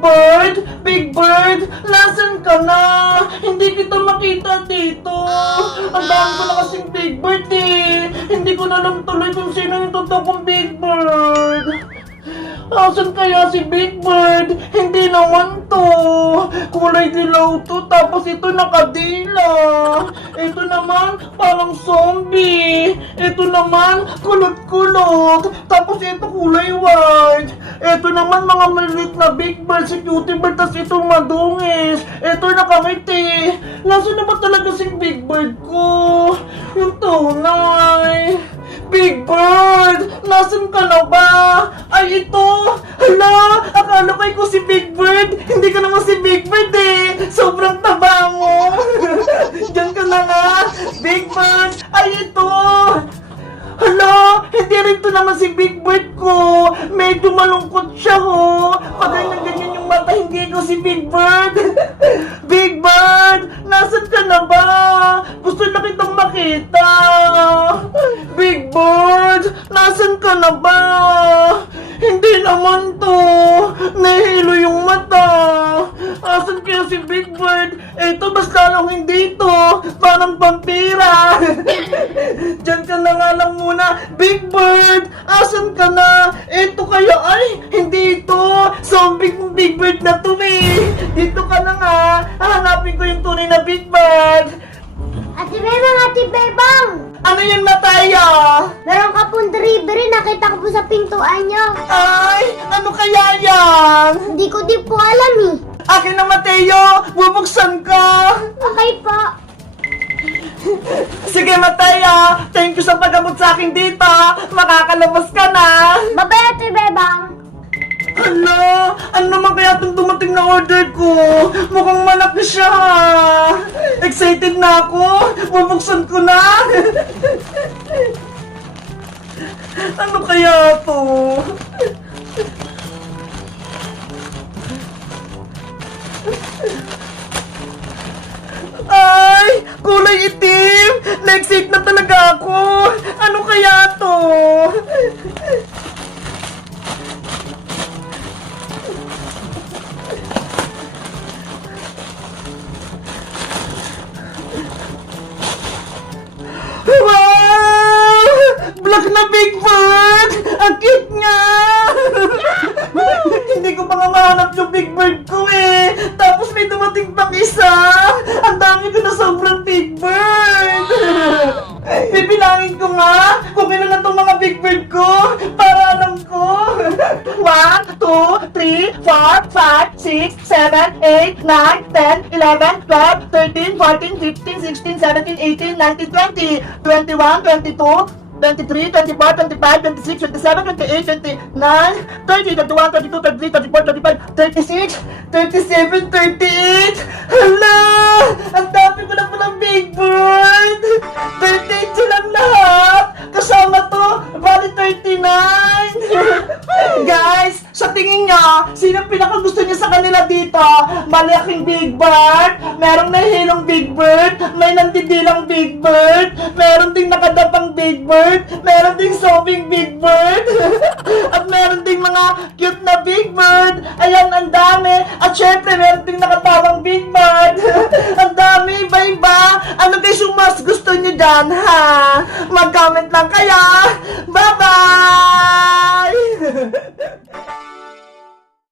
Big Bird? Big Bird, nasan ka na? Hindi kita makita dito. Ang dami ko na kasing Big Bird eh. Hindi ko na alam tuloy kung sino yung totoong Big Bird. Asan kaya si Big Bird? Hindi naman to. Kulay dilaw to, tapos ito nakadila. Ito naman parang zombie. Ito naman kulot-kulot. Tapos ito kulay white. Ito naman mga maliit na Big Bird, si Cutie Bird, tapos ito madungis. Ito nakangiti. Nasaan na ba talaga si Big Bird ko? Yung tunay. Big Bird! Nasaan ka na ba? Ay, ito! Hala! Akala ko si Big Bird! Hindi ka naman si Big Bird eh! Sobrang taba mo! Diyan ka na nga! Big Bird! Ay, ito! Hala! Hindi rin to naman si Big Bird ko! Medyo malungkot siya ho! Pag ganyan yung mata, hindi ko si Big Bird! Big Bird! Nasaan ka na ba? Gusto na kitang makita! Big Bird! Nasaan ka na ba? Hindi naman to! Nahihilo yung mata! Asan kaya si Big Bird? Eto, basta lang hindi to! Parang vampira! Diyan ka na nga lang muna! Big Bird! Asan ka na? Eto kaya ay! Hindi ito! Zombie Big Bird na to eh! Dito ka na nga! Hahanapin ko yung tunay na Big Bird! Ate Bebang, Ate Bebang! Ano yun, Mataya? Meron ka pong delivery, nakita ko po sa pintuan niyo. Ay! Ano kaya yan? Hindi ko din po alam eh. Akin na, Mateo! Bubuksan ka! Okay po. Sige, Mataya! Thank you sa pag-abot sa akin dito! Makakalabas ka na! Bye-bye, Ate Bebang. Hala! Ano naman kaya itong dumating na order ko? Mukhang malaki siya! Excited na ako! Bubuksan ko na! Ano kaya to? Ay! Kulay itim! Na-excite na talaga ako! Ano kaya to? Wow! Black na Big Bird! Ang cute niya! Hindi ko pa nga mahanap yung Big Bird ko eh! Tapos may dumating pang isa! Ang dami ko na sobrang Big Bird! Bibilangin ko nga kung ilan na itong mga Big Bird ko para alam ko! 1, 2, 3, 4, 5, 6, 7, 8, 9, 10, 11, 12, 13, 14, 15, 16, 17, 18, 19, 20, 21, 22, 23, 24, 25, 26, 27, 28, 29, 30, 31, 32, 33, 34, 35, 36, 37, 38! Hala! Ang dami ko na palang Big Bird! 38 silang lahat! Kasama to, bali 39! Guys, sa tingin nyo, sino pinakagusto niyo sa kanila dito? Malaking Big Bird, merong nahihilong Big Bird, may nandidilang Big Bird, meron ding nakadapang Big Bird, meron ding sobbing Big Bird, at meron ding mga cute na Big Bird. Ayan, ang dami. At syempre, meron ding nakatawang Big Bird. Ang dami, iba-iba. Ano guys yung mas gusto nyo dyan, ha? Mag-comment lang kaya. Bye-bye!